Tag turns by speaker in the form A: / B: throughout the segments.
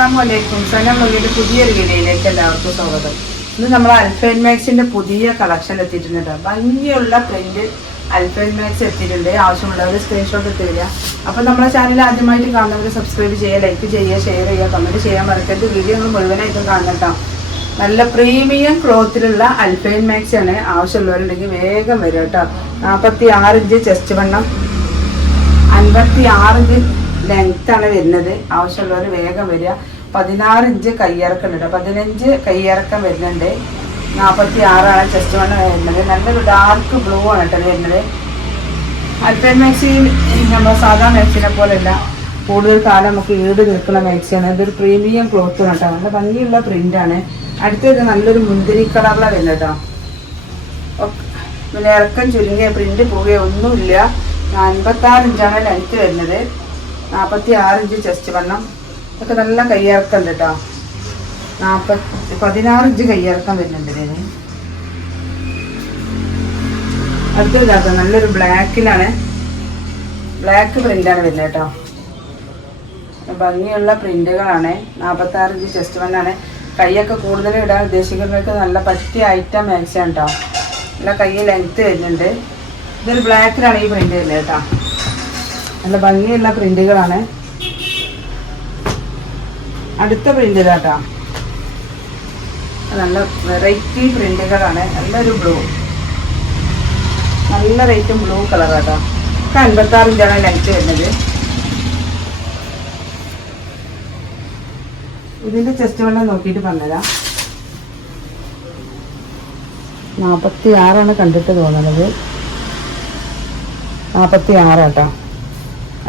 A: അസ്സാമലൈക്കും വലൈക്കും സനം മൊഴിയുടെ പുതിയൊരു വീഡിയോയിലേക്ക് എല്ലാവർക്കും സ്വാഗതം ഇന്ന് നമ്മൾ അൽഫൈൻ മാക്സിന്റെ പുതിയ കളക്ഷൻ എത്തിയിട്ടുണ്ട് ഭംഗിയുള്ള പ്രിന്റ് അൽഫൈൻ മാക്സ് എത്തിയിട്ടുണ്ട് ആവശ്യമുള്ളവർ സ്ക്രീൻഷോട്ട് എടുത്ത് വരിക അപ്പോൾ നമ്മളെ ചാനൽ ആദ്യമായിട്ട് കാണുന്നവർ സബ്സ്ക്രൈബ് ചെയ്യുക ലൈക്ക് ചെയ്യുക ഷെയർ ചെയ്യുക കമൻറ്റ് ചെയ്യാൻ മറക്കരുത് വീഡിയോ നമ്മൾ മുഴുവനായിട്ടും കാണണം നല്ല പ്രീമിയം ക്ലോത്തിലുള്ള അൽഫൈൻ മാക്സ് ആണ് ആവശ്യമുള്ളവരുണ്ടെങ്കിൽ വേഗം വരും കേട്ടോ നാൽപ്പത്തി ആറ് ഇഞ്ച് ചെസ്റ്റ് വണ്ണം അൻപത്തി ആറ് ഇഞ്ച് ലെങ്ത്താണ് വരുന്നത് ആവശ്യമുള്ളവർ വേഗം വരിക പതിനാറ് ഇഞ്ച് കയ്യിറക്കുന്നുണ്ട് പതിനഞ്ച് കയ്യിറക്കം വരുന്നുണ്ട് നാൽപ്പത്തി ആറാണ് ചെസ്റ്റ് വണ്ണം വരുന്നത് നല്ലൊരു ഡാർക്ക് ബ്ലൂ ആണ് കേട്ടത് വരുന്നത് അൽപ്പൻ മാക്സി നമ്മൾ സാധാ മാക്സിനെ പോലെയല്ല കൂടുതൽ കാലം നമുക്ക് ഈട് നിൽക്കുന്ന മാക്സിയാണ് ഇതൊരു പ്രീമിയം ക്ലോത്ത് ആണ് കേട്ടോ നല്ല ഭംഗിയുള്ള പ്രിൻ്റാണ് അടുത്തത് നല്ലൊരു മുന്തിരി കളറിലാണ് വരുന്നത് കേട്ടോ പിന്നെ ഇറക്കം ചുരുങ്ങിയ പ്രിൻ്റ് പോവുകയോ ഒന്നുമില്ല അൻപത്താറ് ഇഞ്ചാണ് ലൈറ്റ് വരുന്നത് നാൽപ്പത്തി ആറിഞ്ച് ചെസ്റ്റ് വണ്ണം ഇതൊക്കെ നല്ല കയ്യിറക്കുണ്ട് കേട്ടോ നാൽപ്പത്തി പതിനാറിഞ്ച് കയ്യിറക്കം വരുന്നുണ്ട് ഇതിന് അടുത്ത നല്ലൊരു ബ്ലാക്കിലാണ് ബ്ലാക്ക് പ്രിന്റാണ് വരുന്നത് കേട്ടോ ഭംഗിയുള്ള പ്രിൻ്റുകളാണ് ഇഞ്ച് ചെസ്റ്റ് വണ്ണാണ് കൈയൊക്കെ കൂടുതൽ ഇടാൻ ഉദ്ദേശിക്കുന്നവർക്ക് നല്ല പറ്റിയ ഐറ്റം മാക്സിയാണ് കേട്ടോ നല്ല കൈ ലെങ്ത്ത് വരുന്നുണ്ട് ഇതൊരു ബ്ലാക്കിലാണ് ഈ പ്രിന്റ് വരുന്നത് കേട്ടോ നല്ല ഭംഗിയുള്ള പ്രിന്റുകളാണ് അടുത്ത പ്രിന്റ് കേട്ടാ നല്ല വെറൈറ്റി പ്രിന്റുകളാണ് നല്ലൊരു ബ്ലൂ നല്ല റേറ്റും ബ്ലൂ കളർ കേട്ടോ ഒക്കെ അൻപത്താറിഞ്ചാണ് ലൈറ്റ് വരുന്നത് ഇതിന്റെ ചെസ്റ്റ് വെള്ളം നോക്കിയിട്ട് പറഞ്ഞതാ നാൽപ്പത്തി ആറാണ് കണ്ടിട്ട് തോന്നുന്നത് നാൽപ്പത്തി ആറാട്ടോ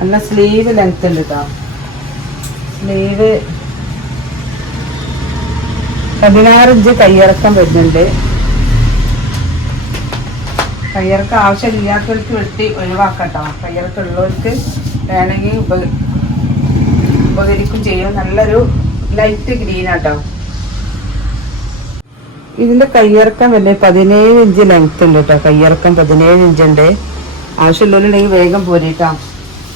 A: എന്നാൽ സ്ലീവ് ലെങ്ത് ഉണ്ട് കേട്ടോ സ്ലീവ് പതിനാറിഞ്ച് ഇഞ്ച് കയ്യിറക്കം വരുന്നുണ്ട് കയ്യിറക്കം ആവശ്യമില്ലാത്തവർക്ക് വെട്ടി ഒഴിവാക്കട്ടോ കയ്യിറക്കം ഉള്ളവർക്ക് വേണമെങ്കിൽ ഉപകരിക്കും ചെയ്യും നല്ലൊരു ലൈറ്റ് ഗ്രീൻ ആട്ടോ ഇതിന്റെ കയ്യിറക്കം വരുന്നത് പതിനേഴ് ഇഞ്ച് ലെങ്ത് ഉണ്ട് കേട്ടോ കയ്യിറക്കം പതിനേഴ് ഇഞ്ച് ഉണ്ട് ആവശ്യമുള്ളവരുണ്ടെങ്കിൽ വേഗം പോരിട്ടോ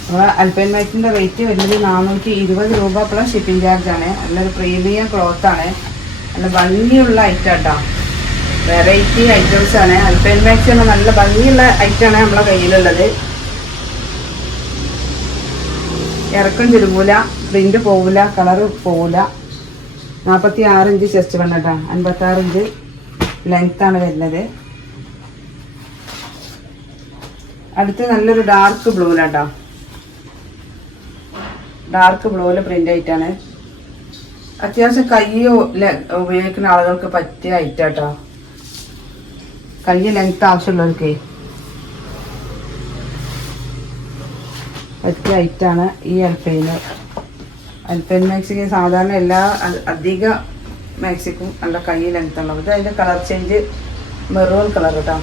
A: നമ്മുടെ അൽപ്പൈൻ റേറ്റ് വരുന്നത് നാനൂറ്റി ഇരുപത് രൂപ പ്ലസ് ഷിപ്പിംഗ് ചാർജാണ് നല്ലൊരു പ്രീമിയം ക്ലോത്താണ് നല്ല ഭംഗിയുള്ള ഐറ്റം കേട്ടോ വെറൈറ്റി ഐറ്റംസാണ് അൽപ്പൈൻ മാക്സ് എന്ന നല്ല ഭംഗിയുള്ള ഐറ്റമാണ് നമ്മളെ കയ്യിലുള്ളത് ഇറക്കം തിരുമൂല പ്രിന്റ് പോവില്ല കളർ പോവില്ല നാൽപ്പത്തി ആറ് ഇഞ്ച് ചെസ്റ്റ് അൻപത്തി ആറ് ഇഞ്ച് ലെങ്ത്താണ് വരുന്നത് അടുത്ത് നല്ലൊരു ഡാർക്ക് ബ്ലൂലാട്ടോ ഡാർക്ക് ബ്ലൂവിൽ പ്രിന്റ് ആയിട്ടാണ് അത്യാവശ്യം കൈ ഉപയോഗിക്കുന്ന ആളുകൾക്ക് പറ്റിയ ഐറ്റാട്ടോ കൈ ലെങ്ത് ആവശ്യമുള്ളവർക്ക് പറ്റിയ ഐറ്റാണ് ഈ അൽപ്പയിൽ അൽപ്പൻ മാക്സിക്ക് സാധാരണ എല്ലാ അധിക മാക്സിക്കും നല്ല കൈ ലെങ്ത് ഉള്ളത് ഇത് അതിൻ്റെ കളർ ചേഞ്ച് മെറൂൺ കളർ കേട്ടോ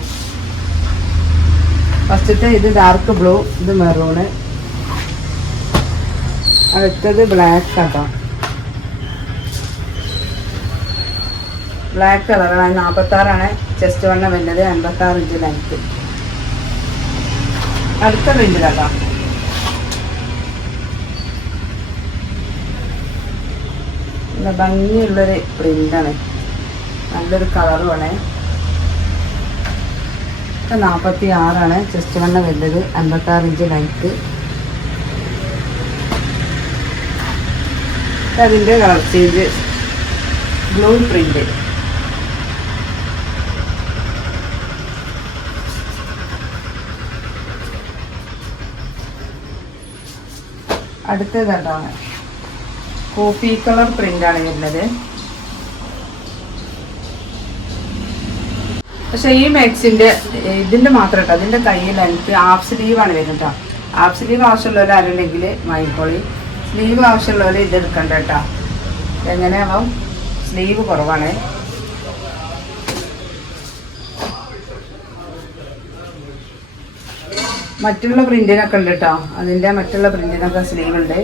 A: ഫസ്റ്റത്തെ ഇത് ഡാർക്ക് ബ്ലൂ ഇത് മെറൂണ് അടുത്തത് ബ്ലാക്ക് കേട്ടോ ബ്ലാക്ക് കളറാണ് ആറാണ് ചെസ്റ്റ് വണ്ണം വരുന്നത് ആറ് ഇഞ്ച് ലെങ്ത് അടുത്ത പ്രിന്റ് കേട്ടോ നല്ല ഭംഗിയുള്ളൊരു പ്രിന്റാണ് നല്ലൊരു കളറുമാണ് നാൽപ്പത്തി ആറാണ് ചെസ്റ്റ് വണ്ണം വരുന്നത് ആറ് ഇഞ്ച് ലെങ്ത് അതിൻ്റെ കളർ ചേഞ്ച് ബ്ലൂ പ്രിൻ്റ് അടുത്തത് എന്താണ് കോഫി കളർ പ്രിൻ്റാണ് വരുന്നത് പക്ഷെ ഈ മാക്സിൻ്റെ ഇതിൻ്റെ മാത്രം കേട്ടോ അതിൻ്റെ കയ്യിൽ എനിക്ക് ഹാഫ് ആണ് വരുന്നത് കേട്ടോ ഹാഫ് സ്ലീവ് ആവശ്യമുള്ളവരാരുണ്ടെങ്കിൽ വാങ്ങിക്കോളി സ്ലീവ് ആവശ്യമുള്ളവർ ഇതെടുക്കണ്ട കേട്ടോ എങ്ങനെയാവും സ്ലീവ് കുറവാണ് മറ്റുള്ള പ്രിന്റിനൊക്കെ ഉണ്ട് കേട്ടോ അതിൻ്റെ മറ്റുള്ള പ്രിന്റിനൊക്കെ സ്ലീവ് ഉണ്ട്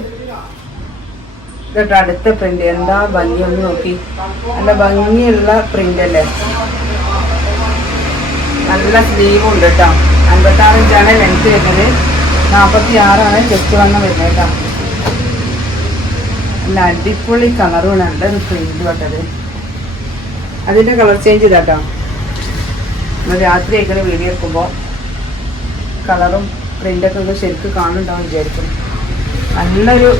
A: കേട്ടോ അടുത്ത പ്രിന്റ് എന്താ ഭംഗി ഒന്ന് നോക്കി നല്ല ഭംഗിയുള്ള പ്രിന്റ് അല്ലേ നല്ല സ്ലീവ് ഉണ്ട് കേട്ടോ അൻപത്തി ആറ് ഇഞ്ചാണ് ലെങ്ത് വരുന്നത് നാൽപ്പത്തി ആറാണ് ചെസ്റ്റ് വണ്ണം വരുന്നത് കേട്ടോ നല്ല അടിപൊളി കളറുകളുണ്ട് ഉണ്ട് ഫ്രീഡ് വട്ടത് അതിൻ്റെ കളർ ചേഞ്ച് ചെയ്താട്ടോ രാത്രി ഒക്കെ വീഡിയോ എടുക്കുമ്പോൾ കളറും പ്രിൻ്റൊക്കെ ഒന്ന് ശരിക്കും കാണുന്നുണ്ടാവും വിചാരിക്കും നല്ലൊരു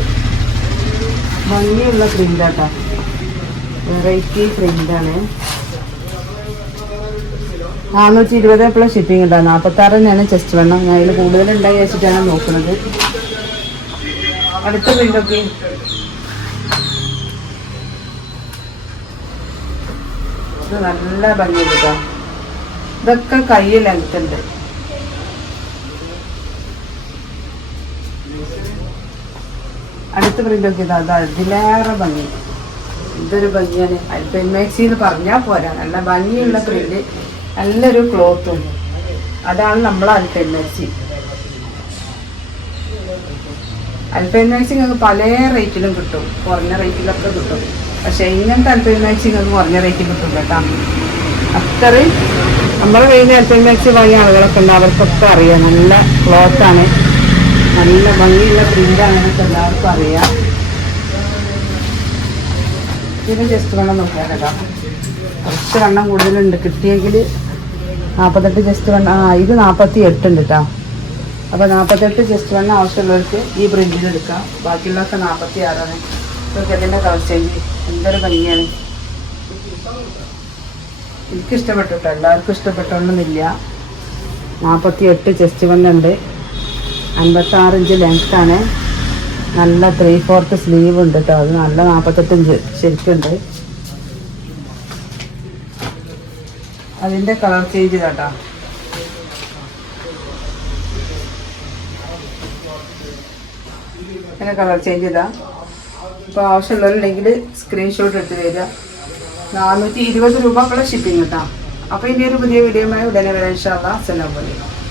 A: ഭംഗിയുള്ള പ്രിൻ്റാട്ടോ വെറൈറ്റി പ്രിൻ്റാണ് നാനൂറ്റി ഇരുപത് എപ്പോഴും ഷിപ്പിംഗ് ഉണ്ടാവും നാൽപ്പത്താറ് തന്നെയാണ് ചെസ്റ്റ് വെണ്ണം ഞാൻ അതിൽ കൂടുതലുണ്ടായി വെച്ചിട്ടാണ് നോക്കുന്നത് അടുത്ത പ്രിൻ്റൊക്കെ ബ്ലൗസിന് നല്ല ഭംഗി കേട്ടോ ഇതൊക്കെ കൈ ലെങ്ത് ഉണ്ട് അടുത്ത പ്രിന്റ് ഒക്കെ ഇതാ അതിലേറെ ഭംഗി ഇതൊരു ഭംഗിയാണ് അൽപ്പൻമേക്സി എന്ന് പറഞ്ഞാൽ പോരാ നല്ല ഭംഗിയുള്ള പ്രിന്റ് നല്ലൊരു ക്ലോത്തും അതാണ് നമ്മൾ അൽപ്പൻമേക്സി അൽപ്പൻമേക്സി നിങ്ങൾക്ക് പല റേറ്റിലും കിട്ടും കുറഞ്ഞ റേറ്റിലൊക്കെ കിട്ടും പക്ഷേ ഇങ്ങനെ താല്പര്യം മാക്സി നിങ്ങൾക്ക് കുറഞ്ഞ റേറ്റ് കിട്ടും കേട്ടോ അത്രയും നമ്മുടെ കയ്യിൽ താല്പര്യം മാക്സി വാങ്ങിയ ആളുകളൊക്കെ ഉണ്ട് അവർക്കൊക്കെ അറിയാം നല്ല ക്ലോത്താണ് നല്ല ഭംഗിയുള്ള പ്രിൻ്റാണ് എന്നൊക്കെ എല്ലാവർക്കും അറിയാം ഇത് ജസ്റ്റ് വേണം നോക്കിയാൽ കേട്ടോ കുറച്ച് വണ്ണം കൂടുതലുണ്ട് കിട്ടിയെങ്കിൽ നാൽപ്പത്തെട്ട് ജസ്റ്റ് വണ്ണം ആ ഇത് നാൽപ്പത്തി എട്ട് ഉണ്ട് കേട്ടോ അപ്പോൾ നാൽപ്പത്തെട്ട് ജസ്റ്റ് വണ്ണം ആവശ്യമുള്ളവർക്ക് ഈ പ്രിന്റിൽ എടുക്കാം ബാക്കിയുള്ളതൊക്കെ നാൽപ്പത്തി ആറാണ് ഇതിൻ്റെ കളർ ചേഞ്ച് എന്തൊരു ഭംഗിയാണ് എനിക്കിഷ്ടപ്പെട്ടു കേട്ടോ എല്ലാവർക്കും ഇഷ്ടപ്പെട്ടൊന്നുമില്ല നാൽപ്പത്തി എട്ട് ചെസ്റ്റ് വന്നുണ്ട് അൻപത്താറ് ഇഞ്ച് ലെങ്ത്താണ് നല്ല ത്രീ ഫോർത്ത് സ്ലീവ് ഉണ്ട് കേട്ടോ അത് നല്ല നാൽപ്പത്തെട്ടിഞ്ച് ശരിക്കുണ്ട് അതിൻ്റെ കളർ ചേഞ്ച് കേട്ടോ അതിൻ്റെ കളർ ചേഞ്ച് ചെയ്താ അപ്പോൾ ആവശ്യമുള്ളവരുണ്ടെങ്കിൽ സ്ക്രീൻഷോട്ട് എടുത്ത് തരിക നാനൂറ്റി ഇരുപത് രൂപക്കുള്ള ഷിപ്പിംഗ് കിട്ടാം അപ്പോൾ ഇനിയൊരു പുതിയ വീഡിയോയുമായി ഉടനെ വരാൻ ഇൻഷാ അല്ലാ അസ്സലാമലൈക്കും